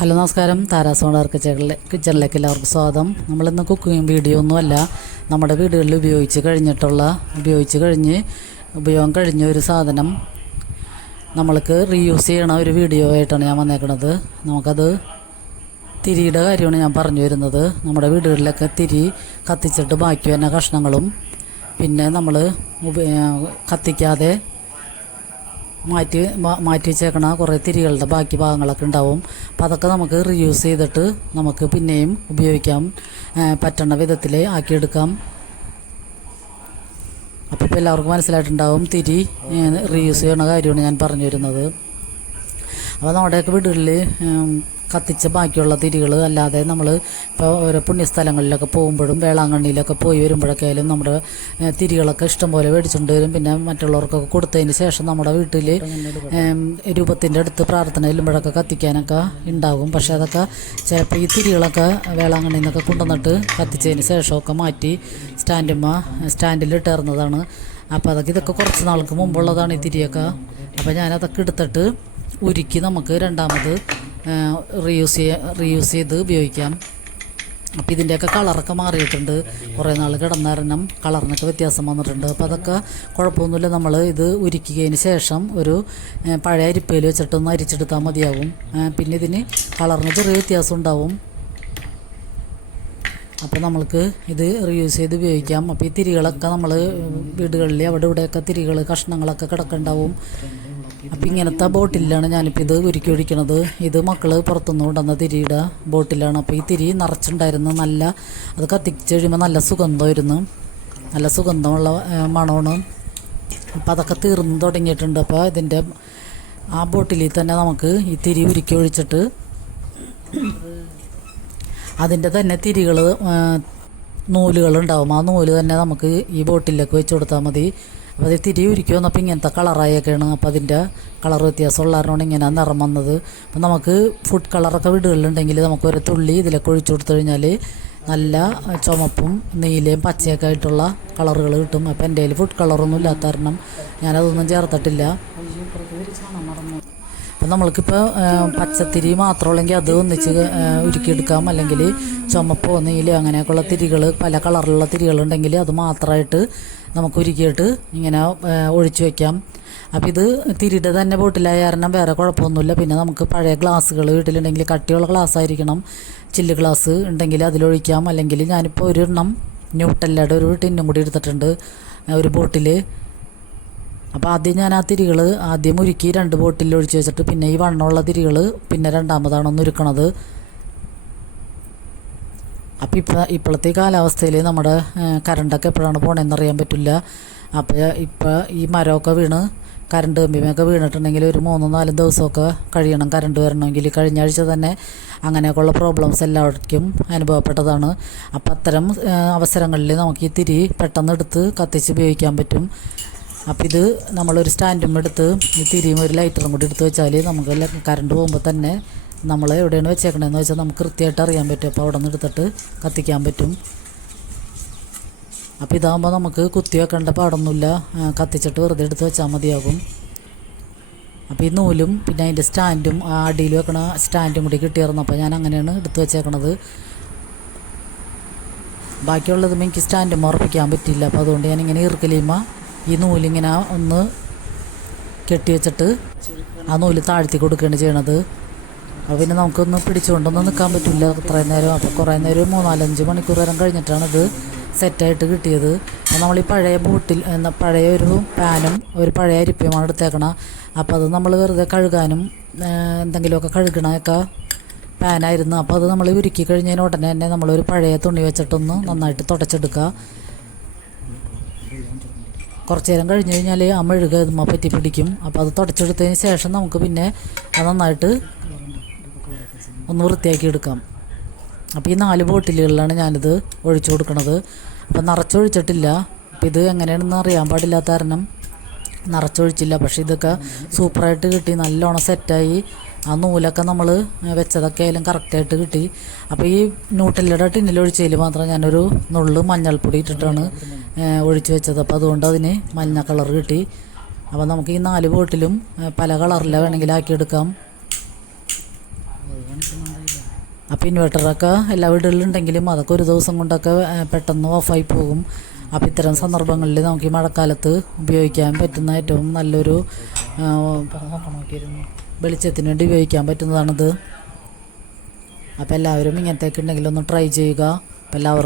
Hello നമസ്കാരം, താരാസോണാർ കിച്ചണിലേക്ക് എല്ലാവർക്കും സ്വാഗതം. നമ്മളിന്ന് കുക്കിംഗ് വീഡിയോ ഒന്നുമല്ല, നമ്മുടെ വീടുകളിൽ ഉപയോഗം കഴിഞ്ഞ ഒരു സാധനം നമ്മൾക്ക് റീയൂസ് ചെയ്യണ ഒരു വീഡിയോ ആയിട്ടാണ് ഞാൻ വന്നേക്കുന്നത്. നമുക്കത് തിരിയുടെ കാര്യമാണ് ഞാൻ പറഞ്ഞു വരുന്നത്. നമ്മുടെ വീടുകളിലൊക്കെ തിരി കത്തിച്ചിട്ട് ബാക്കി വരുന്ന കഷ്ണങ്ങളും പിന്നെ നമ്മൾ കത്തിക്കാതെ മാറ്റി വെച്ചേക്കണ കുറേ തിരികളുടെ ബാക്കി ഭാഗങ്ങളൊക്കെ ഉണ്ടാവും. അപ്പം അതൊക്കെ നമുക്ക് റീയൂസ് ചെയ്തിട്ട് നമുക്ക് പിന്നെയും ഉപയോഗിക്കാൻ പറ്റുന്ന വിധത്തിൽ ആക്കിയെടുക്കാം. അപ്പോൾ ഇപ്പോൾ എല്ലാവർക്കും മനസ്സിലായിട്ടുണ്ടാവും തിരി റീയൂസ് ചെയ്യണ കാര്യമാണ് ഞാൻ പറഞ്ഞു വരുന്നത്. അപ്പോൾ നമ്മുടെയൊക്കെ വീടുകളിൽ കത്തിച്ച ബാക്കിയുള്ള തിരികൾ അല്ലാതെ നമ്മൾ ഇപ്പോൾ ഓരോ പുണ്യസ്ഥലങ്ങളിലൊക്കെ പോകുമ്പോഴും വേളാങ്കണ്ണിയിലൊക്കെ പോയി വരുമ്പോഴൊക്കെ ആയാലും നമ്മുടെ തിരികളൊക്കെ ഇഷ്ടംപോലെ മേടിച്ചുകൊണ്ട് വരും. പിന്നെ മറ്റുള്ളവർക്കൊക്കെ കൊടുത്തതിന് ശേഷം നമ്മുടെ വീട്ടിൽ രൂപത്തിൻ്റെ അടുത്ത് പ്രാർത്ഥന ചെല്ലുമ്പോഴൊക്കെ കത്തിക്കാനൊക്കെ ഉണ്ടാകും. പക്ഷേ അതൊക്കെ ചിലപ്പോൾ ഈ തിരികളൊക്കെ വേളാങ്കണ്ണിയിൽ നിന്നൊക്കെ കൊണ്ടുവന്നിട്ട് കത്തിച്ചതിന് ശേഷമൊക്കെ മാറ്റി സ്റ്റാൻഡിൽ ഇട്ടേർന്നതാണ്. അപ്പോൾ ഇതൊക്കെ കുറച്ച് നാൾക്ക് മുമ്പുള്ളതാണ് ഈ തിരിയൊക്കെ. അപ്പോൾ ഞാനതൊക്കെ എടുത്തിട്ട് ഉരുക്കി നമുക്ക് രണ്ടാമത് റീയൂസ് ചെയ്ത് ഉപയോഗിക്കാം. അപ്പോൾ ഇതിൻ്റെയൊക്കെ കളറൊക്കെ മാറിയിട്ടുണ്ട്. കുറേ നാൾ കിടന്നരണം കളറിനൊക്കെ വ്യത്യാസം വന്നിട്ടുണ്ട്. അപ്പോൾ അതൊക്കെ കുഴപ്പമൊന്നുമില്ല. നമ്മൾ ഇത് ഉരുക്കിയതിന് ശേഷം ഒരു പഴയ അരിപ്പയിൽ വെച്ചിട്ടൊന്ന് അരിച്ചെടുത്താൽ മതിയാവും. പിന്നെ ഇതിന് കളറിന് ചെറിയ വ്യത്യാസം ഉണ്ടാവും. അപ്പോൾ നമ്മൾക്ക് ഇത് റീയൂസ് ചെയ്ത് ഉപയോഗിക്കാം. അപ്പോൾ ഈ തിരികളൊക്കെ നമ്മൾ വീടുകളിൽ അവിടെ ഇവിടെയൊക്കെ തിരികൾ കഷ്ണങ്ങളൊക്കെ കിടക്കുന്നുണ്ടാവും. അപ്പോൾ ഇങ്ങനത്തെ ബോട്ടിലാണ് ഞാനിപ്പോൾ ഇത് ഉരുക്കി ഒഴിക്കണത്. ഇത് മക്കൾ പുറത്തുനിന്ന് കൊണ്ടുവന്ന തിരിയുടെ ബോട്ടിലാണ്. അപ്പോൾ ഈ തിരി നിറച്ചുണ്ടായിരുന്നു. അത് കത്തിച്ച് കഴിയുമ്പോൾ നല്ല സുഗന്ധമായിരുന്നു, നല്ല സുഗന്ധമുള്ള മണമാണ്. അപ്പോൾ അതൊക്കെ തീർന്ന് തുടങ്ങിയിട്ടുണ്ട്. അപ്പോൾ ഇതിൻ്റെ ആ ബോട്ടിലിൽ തന്നെ നമുക്ക് ഈ തിരി ഉരുക്കി ഒഴിച്ചിട്ട് അതിൻ്റെ തന്നെ തിരികൾ നൂലുകളുണ്ടാവും. ആ നൂല് തന്നെ നമുക്ക് ഈ ബോട്ടിലേക്ക് വെച്ച് കൊടുത്താൽ മതി. അപ്പോൾ അത് തിരി ഉരുക്കി വന്നപ്പോൾ ഇങ്ങനത്തെ കളറായൊക്കെയാണ്. അപ്പോൾ അതിൻ്റെ കളർ വ്യത്യാസമുള്ള കാരണമാണ് ഇങ്ങനെ നിറം വന്നത്. അപ്പോൾ നമുക്ക് ഫുഡ് കളറൊക്കെ വീടുകളിലുണ്ടെങ്കിൽ നമുക്ക് ഒരു തുള്ളി ഇതിലേക്ക് ഒഴിച്ചു കൊടുത്തു കഴിഞ്ഞാൽ നല്ല ചുമപ്പും നീലയും പച്ചയൊക്കെ ആയിട്ടുള്ള കളറുകൾ കിട്ടും. അപ്പോൾ എൻ്റെ കയ്യിൽ ഫുഡ് കളറൊന്നും ഇല്ലാത്ത കാരണം ഞാനതൊന്നും ചേർത്തിട്ടില്ല. അപ്പം നമ്മൾക്കിപ്പോൾ പച്ചത്തിരി മാത്രമുള്ളെങ്കിൽ അത് ഒന്നിച്ച് ഉരുക്കിയെടുക്കാം. അല്ലെങ്കിൽ ചുമപ്പോ നീല അങ്ങനെയൊക്കെയുള്ള തിരികൾ, പല കളറിലുള്ള തിരികളുണ്ടെങ്കിൽ അത് മാത്രമായിട്ട് നമുക്ക് ഉരുക്കിയിട്ട് ഇങ്ങനെ ഒഴിച്ചു വയ്ക്കാം. അപ്പോൾ ഇത് തിരിയുടെ തന്നെ ബോട്ടിലായ കാരണം വേറെ കുഴപ്പമൊന്നുമില്ല. പിന്നെ നമുക്ക് പഴയ ഗ്ലാസ്സുകൾ വീട്ടിലുണ്ടെങ്കിൽ കട്ടിയുള്ള ഗ്ലാസ് ആയിരിക്കണം. ചില്ല് ഗ്ലാസ് ഉണ്ടെങ്കിൽ അതിലൊഴിക്കാം. അല്ലെങ്കിൽ ഞാനിപ്പോൾ ഒരെണ്ണം ന്യൂട്ടെല്ലയുടെ ഒരു ടിന്നും കൂടി എടുത്തിട്ടുണ്ട് ഒരു ബോട്ടിൽ. അപ്പോൾ ആദ്യം ഞാൻ ആ തിരികൾ ആദ്യം ഉരുക്കി 2 ബോട്ടിൽ ഒഴിച്ച് വെച്ചിട്ട് പിന്നെ ഈ വണ്ണമുള്ള തിരികൾ പിന്നെ രണ്ടാമതാണ് ഒന്ന് ഉരുക്കണത്. അപ്പോൾ ഇപ്പോഴത്തെ കാലാവസ്ഥയിൽ നമ്മുടെ കറണ്ടൊക്കെ എപ്പോഴാണ് പോകണമെന്ന് അറിയാൻ പറ്റില്ല. അപ്പോൾ ഇപ്പോൾ ഈ മരമൊക്കെ വീണ് കറണ്ട് കമ്പിയൊക്കെ വീണിട്ടുണ്ടെങ്കിൽ ഒരു 3-4 ദിവസമൊക്കെ കഴിയണം കറണ്ട് വരണമെങ്കിൽ. കഴിഞ്ഞ ആഴ്ച തന്നെ അങ്ങനെയൊക്കെയുള്ള പ്രോബ്ലംസ് എല്ലാവർക്കും അനുഭവപ്പെട്ടതാണ്. അപ്പോൾ അത്തരം അവസരങ്ങളിൽ നമുക്ക് ഈ തിരി പെട്ടെന്ന് എടുത്ത് കത്തിച്ച് ഉപയോഗിക്കാൻ പറ്റും. അപ്പോൾ ഇത് നമ്മളൊരു സ്റ്റാൻഡും എടുത്ത് ഈ തിരിയും ഒരു ലൈറ്ററും കൂടി എടുത്ത് വെച്ചാൽ നമുക്ക് കറണ്ട് പോകുമ്പോൾ തന്നെ നമ്മൾ എവിടെയാണ് വെച്ചേക്കണതെന്ന് വെച്ചാൽ നമുക്ക് കൃത്യമായിട്ട് അറിയാൻ പറ്റും. അപ്പോൾ അവിടെ നിന്ന് എടുത്തിട്ട് കത്തിക്കാൻ പറ്റും. അപ്പോൾ ഇതാകുമ്പോൾ നമുക്ക് കുത്തി വെക്കേണ്ട പാടൊന്നുമില്ല, കത്തിച്ചിട്ട് വെറുതെ എടുത്ത് വെച്ചാൽ മതിയാകും. അപ്പോൾ ഈ നൂലും പിന്നെ അതിൻ്റെ സ്റ്റാൻഡും ആ അടിയിൽ വെക്കണ സ്റ്റാൻഡും കൂടി കിട്ടിയായിരുന്നു. അപ്പോൾ ഞാൻ അങ്ങനെയാണ് എടുത്ത് വെച്ചേക്കണത്. ബാക്കിയുള്ളതും എനിക്ക് സ്റ്റാൻഡും ഉറപ്പിക്കാൻ പറ്റില്ല. അപ്പോൾ അതുകൊണ്ട് ഞാനിങ്ങനെ ഇറുക്കലിയുമ്പോൾ ഈ നൂലിങ്ങനെ ഒന്ന് കെട്ടി വെച്ചിട്ട് ആ നൂല് താഴ്ത്തി കൊടുക്കുകയാണ് ചെയ്യണത്. അപ്പോൾ പിന്നെ നമുക്കൊന്ന് പിടിച്ചുകൊണ്ടൊന്നും നിൽക്കാൻ പറ്റില്ല അത്രയും നേരം. അപ്പോൾ കുറേ നേരം 3-4-5 മണിക്കൂർ നേരം കഴിഞ്ഞിട്ടാണ് ഇത് സെറ്റായിട്ട് കിട്ടിയത്. അപ്പോൾ നമ്മൾ ഈ പഴയ ബോട്ടിൽ പഴയ ഒരു പാനും ഒരു പഴയ അരിപ്പയുമാണ് എടുത്തേക്കണം. അപ്പോൾ അത് നമ്മൾ വെറുതെ കഴുകാനും എന്തെങ്കിലുമൊക്കെ കഴുകണമൊക്കെ പാനായിരുന്നു. അപ്പോൾ അത് നമ്മൾ ഉരുക്കി കഴിഞ്ഞതിന് ഉടനെ തന്നെ നമ്മളൊരു പഴയ തുണി വെച്ചിട്ടൊന്ന് നന്നായിട്ട് തുടച്ചെടുക്കുക. കുറച്ച് നേരം കഴിഞ്ഞ് കഴിഞ്ഞാൽ ആ മെഴുക ഇതുമ്മ പറ്റി പിടിക്കും. അപ്പോൾ അത് തുടച്ചെടുത്തതിന് ശേഷം നമുക്ക് പിന്നെ അത് നന്നായിട്ട് ഒന്ന് വൃത്തിയാക്കി എടുക്കാം. അപ്പോൾ ഈ 4 ബോട്ടിലുകളിലാണ് ഞാനിത് ഒഴിച്ചു കൊടുക്കുന്നത്. അപ്പോൾ നിറച്ചൊഴിച്ചിട്ടില്ല. അപ്പോൾ ഇത് എങ്ങനെയാണെന്ന് അറിയാൻ പാടില്ലാത്ത കാരണം നിറച്ചൊഴിച്ചില്ല. പക്ഷേ ഇതൊക്കെ സൂപ്പറായിട്ട് കിട്ടി, നല്ലോണം സെറ്റായി. ആ നൂലൊക്കെ നമ്മൾ വെച്ചതൊക്കെ ആയാലും കറക്റ്റായിട്ട് കിട്ടി. അപ്പോൾ ഈ ന്യൂട്ടെല്ലയുടെ ടിന്നിൽ ഒഴിച്ചതിൽ മാത്രം ഞാനൊരു നുള്ളു മഞ്ഞൾപ്പൊടി ഇട്ടിട്ടാണ് ഒഴിച്ച് വെച്ചത്. അപ്പോൾ അതുകൊണ്ട് അതിന് മഞ്ഞ കളർ കിട്ടി. അപ്പോൾ നമുക്ക് ഈ 4 ബോട്ടിലും പല കളറിലാണ് വേണമെങ്കിൽ ആക്കിയെടുക്കാം. അപ്പോൾ ഇൻവെർട്ടറൊക്കെ എല്ലാ വീടുകളിലുണ്ടെങ്കിലും അതൊക്കെ ഒരു ദിവസം കൊണ്ടൊക്കെ പെട്ടെന്ന് ഓഫായി പോകും. അപ്പോൾ ഇത്തരം സന്ദർഭങ്ങളിൽ നമുക്ക് ഈ മഴക്കാലത്ത് ഉപയോഗിക്കാൻ പറ്റുന്ന ഏറ്റവും നല്ലൊരു വെളിച്ചത്തിന് വേണ്ടി ഉപയോഗിക്കാൻ പറ്റുന്നതാണിത്. അപ്പോൾ എല്ലാവരും ഇങ്ങനത്തെയൊക്കെ ഉണ്ടെങ്കിൽ ഒന്ന് ട്രൈ ചെയ്യുക. അപ്പോൾ എല്ലാവർക്കും